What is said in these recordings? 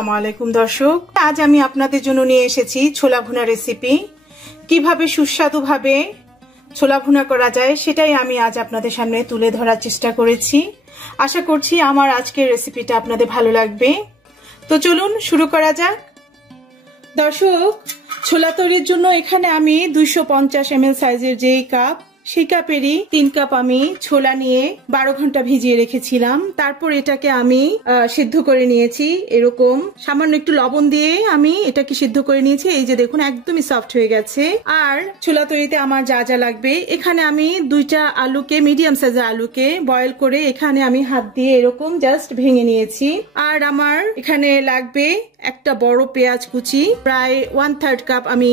আসসালামু আলাইকুম দর্শক, আজ আমি আপনাদের জন্য নিয়ে এসেছি ছোলা ভুনা রেসিপি। কিভাবে সুস্বাদুভাবে ছোলা ভুনা করা যায় সেটাই আমি আজ আপনাদের সামনে তুলে ধরার চেষ্টা করেছি। আশা করছি আমার আজকের রেসিপিটা আপনাদের ভালো লাগবে। তো চলুন শুরু করা যাক। দর্শক, ছোলা তৈরির জন্য এখানে আমি 250 ml সাইজের যেই কাপ, সেই কাপেরই 3 কাপ আমি ছোলা নিয়ে 12 ঘন্টা ভিজিয়ে রেখেছিলাম। তারপর এটাকে আমি সিদ্ধ করে নিয়েছি। এরকম সামান্য একটু লবণ দিয়ে আমি এটাকে সিদ্ধ করে নিয়েছি। এই যে দেখুন, একদমই সফট হয়ে গেছে। আর ছোলা তৈরিতে আমার যা যা লাগবে, এখানে আমি 2টা আলুকে, মিডিয়াম সাইজের আলুকে বয়েল করে এখানে আমি হাত দিয়ে এরকম জাস্ট ভেঙে নিয়েছি। আর আমার এখানে লাগবে একটা বড় পেঁয়াজ কুচি, প্রায় 1/3 কাপ আমি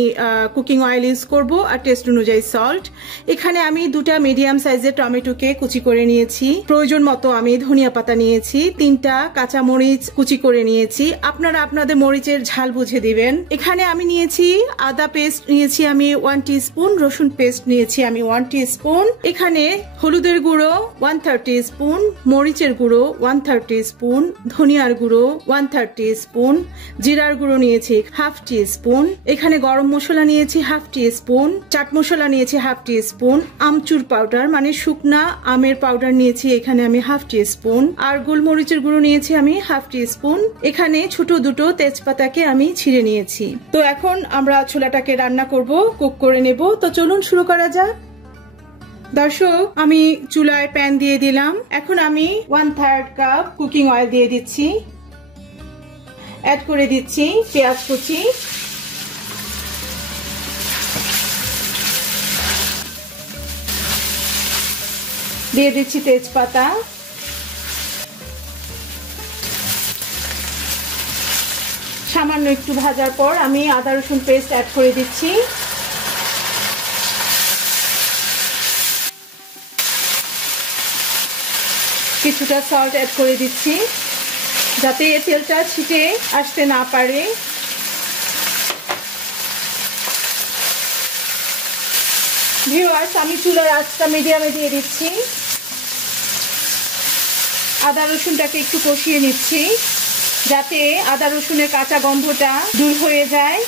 কুকিং অয়েল ইউজ করব, আর টেস্ট অনুযায়ী সল্ট। এখানে আমি 2টা মিডিয়াম সাইজের টমেটোকে কুচি করে নিয়েছি। প্রয়োজন মতো আমি ধনিয়া পাতা নিয়েছি। 3টা কাঁচা মরিচ কুচি করে নিয়েছি। আপনারা আপনাদের মরিচের ঝাল বুঝে দিবেন। এখানে আমি নিয়েছি আদা পেস্ট নিয়েছি আমি 1 টিস্পুন, রসুন পেস্ট নিয়েছি আমি 1 টিস্পুন। এখানে হলুদের গুঁড়ো 1/3 টিস্পুন, মরিচের গুঁড়ো 1/3 টিস্পুন, ধনিয়ার গুঁড়ো 1/3 টিস্পুন, জিরার গুঁড়ো নিয়েছি 1/2 টিস্পুন। এখানে গরম মশলা নিয়েছি 1/2 টিস্পুন, চাট মশলা নিয়েছি 1/2 টিস্পুন, আমচুর পাউডার মানে শুকনা আমের পাউডার নিয়েছি এখানে আমি 1/2 টিস্পুন, আর গোলমরিচের গুঁড়ো নিয়েছি আমি 1/2 টিস্পুন। এখানে ছোট দুটো তেজপাতাকে আমি ছিঁড়ে নিয়েছি। তো এখন আমরা ছোলাটাকে রান্না করব, কুক করে নেব। তো চলুন শুরু করা যাক। দর্শক, আমি চুলায় প্যান দিয়ে দিলাম। এখন আমি 1/3 কাপ কুকিং অয়েল দিয়ে দিচ্ছি। অ্যাড করে দিচ্ছি পেঁয়াজ কুচি, দিয়ে দিচ্ছি তেজপাতা, সামান্য একটু ভাজার পর আমি আদা রসুন পেস্ট অ্যাড করে দিচ্ছি। কিছুটা সল্ট অ্যাড করে দিচ্ছি যাতে তেলটা ছিটে আসতে না পারে। ভিউয়ার্স, আমি চুলার আঁচটা মিডিয়ামে দিয়ে দিচ্ছি। আদা রসুনটাকে একটু কষিয়ে নিচ্ছি যাতে আদা রসুনের কাঁচা গন্ধটা দূর হয়ে যায়।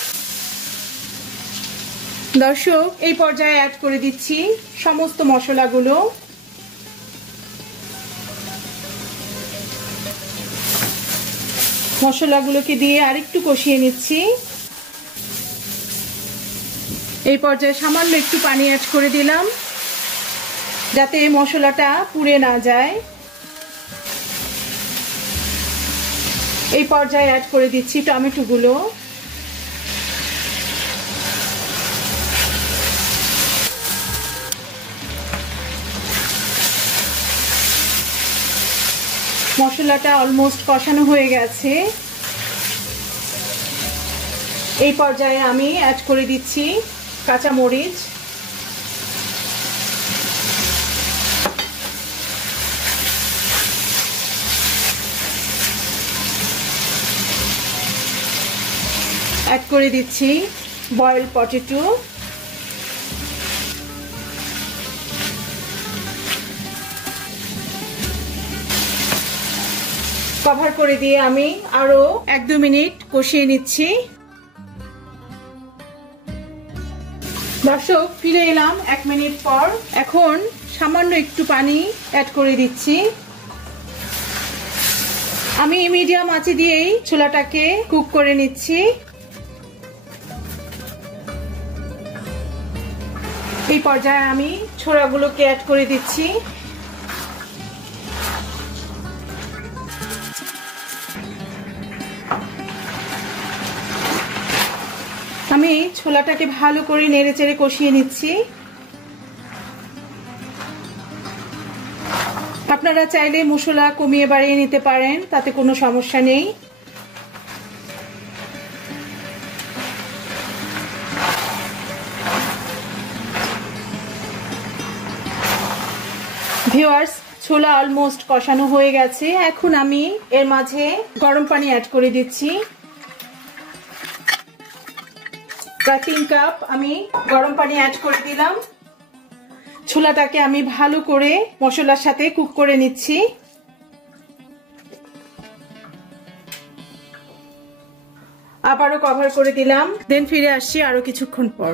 দর্শক, এই পর্যায়ে অ্যাড করে দিচ্ছি সমস্ত মশলাগুলো। মশলাগুলোকে দিয়ে আরেকটু কষিয়ে নিচ্ছি। এই পর্যায়ে সামান্য একটু পানি অ্যাড করে দিলাম যাতে মশলাটা পুড়ে না যায়। এই পর্যায়ে অ্যাড করে দিচ্ছি টমেটোগুলো। মশলাটা অলমোস্ট কষানো হয়ে গেছে। এই পর্যায়ে আমি অ্যাড করে দিচ্ছি কাঁচা মরিচ, অ্যাড করে দিচ্ছি বয়েলড পটেটো, কভার করে দিয়ে আমি আরো 1-2 মিনিট কষিয়ে নিচ্ছি। দর্শক, ফিরে এলাম 1 মিনিট পর। এখন সামান্য একটু পানি অ্যাড করে দিচ্ছি। আমি মিডিয়াম আঁচে দিয়েই ছোলাটাকে কুক করে নিচ্ছি। এই পর্যায়ে আমি ছোলাগুলোকে অ্যাড করে দিচ্ছি। আমি ছোলাটাকে ভালো করে নেড়েচেড়ে কষিয়ে নিচ্ছি। আপনারা চাইলে মশলা কমিয়ে বাড়িয়ে নিতে পারেন, তাতে কোনো সমস্যা নেই। ভিউয়ার্স, ছোলা অলমোস্ট কষানো হয়ে গেছে। এখন আমি এর মাঝে গরম পানি অ্যাড করে দিচ্ছি। প্রায় 3 কাপ আমি গরম পানি অ্যাড করে দিলাম। ছোলাটাকে আমি ভালো করে মশলার সাথে কুক করে নিচ্ছি। আবারও কভার করে দিলাম, দেন ফিরে আসছি আরো কিছুক্ষণ পর।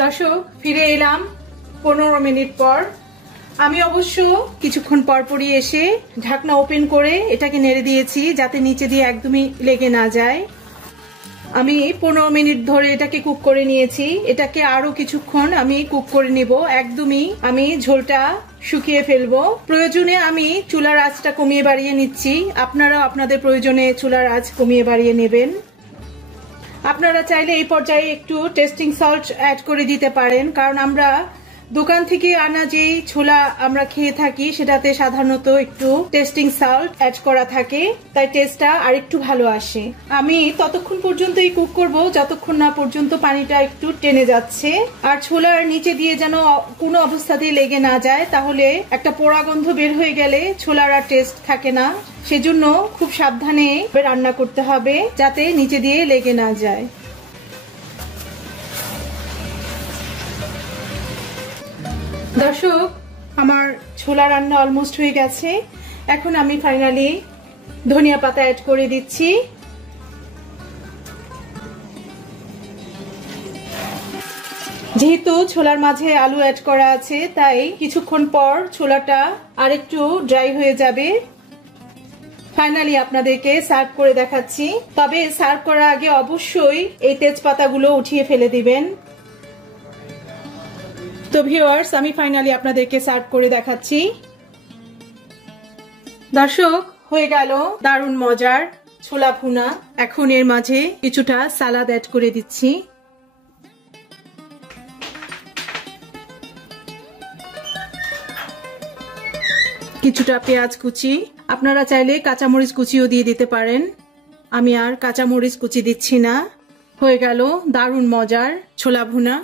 দর্শক, ফিরে এলাম 15 মিনিট পর। আমি অবশ্য কিছুক্ষণ পরপরই এসে ঢাকনা ওপেন করে এটাকে নেড়ে দিয়েছি যাতে নিচে দিয়ে একদমই লেগে না যায়। আমি 15 মিনিট ধরে এটাকে কুক করে নিয়েছি। এটাকে আরো কিছুক্ষণ আমি কুক করে নেব, একদমই আমি ঝোলটা শুকিয়ে ফেলবো। প্রয়োজনে আমি চুলার আঁচটা কমিয়ে বাড়িয়ে নিচ্ছি, আপনারাও আপনাদের প্রয়োজনে চুলার আঁচ কমিয়ে বাড়িয়ে নেবেন। আপনারা চাইলে এই পর্যায়ে একটু টেস্টিং সল্ট অ্যাড করে দিতে পারেন, কারণ আমরা দোকান থেকে আনা যেই ছোলা আমরা খেয়ে থাকি সেটাতে সাধারণত একটু টেস্টিং সল্ট অ্যাড করা থাকে, তাই টেস্টটা আরেকটু ভালো আসে। আমি ততক্ষণ পর্যন্তই কুক করব যতক্ষণ না পর্যন্ত পানিটা একটু টেনে যাচ্ছে আর ছোলার নিচে দিয়ে যেন কোনো অবস্থাতেই লেগে না যায়, তাহলে একটা পোড়া গন্ধ বের হয়ে গেলে ছোলার আর টেস্ট থাকে না। সেজন্য খুব সাবধানে রান্না করতে হবে যাতে নিচে দিয়ে লেগে না যায়। দর্শক, আমার ছোলা রান্না অলমোস্ট হয়ে গেছে। এখন আমি ফাইনালি ধনিয়া পাতা অ্যাড করে দিচ্ছি। যেহেতু ছোলার মাঝে আলু অ্যাড করা আছে তাই কিছুক্ষণ পর ছোলাটা আরেকটু ড্রাই হয়ে যাবে। ফাইনালি আপনাদেরকে সার্ভ করে দেখাচ্ছি, তবে সার্ভ করার আগে অবশ্যই এই তেজপাতাগুলো উঠিয়ে ফেলে দিবেন। তো ভিউয়ার্স, আমি ফাইনালি আপনাদেরকে সার্ভ করে দেখাচ্ছি। দর্শক, হয়ে গেল দারুণ মজার ছোলা ভুনা। এখন এর মাঝে কিছুটা সালাদ অ্যাড করে দিচ্ছি। কিছুটা পেঁয়াজ কুচি, আপনারা চাইলে কাঁচামরিচ কুচিও দিয়ে দিতে পারেন, আমি আর কাঁচামরিচ কুচি দিচ্ছি না। হয়ে গেল দারুণ মজার ছোলা ভুনা।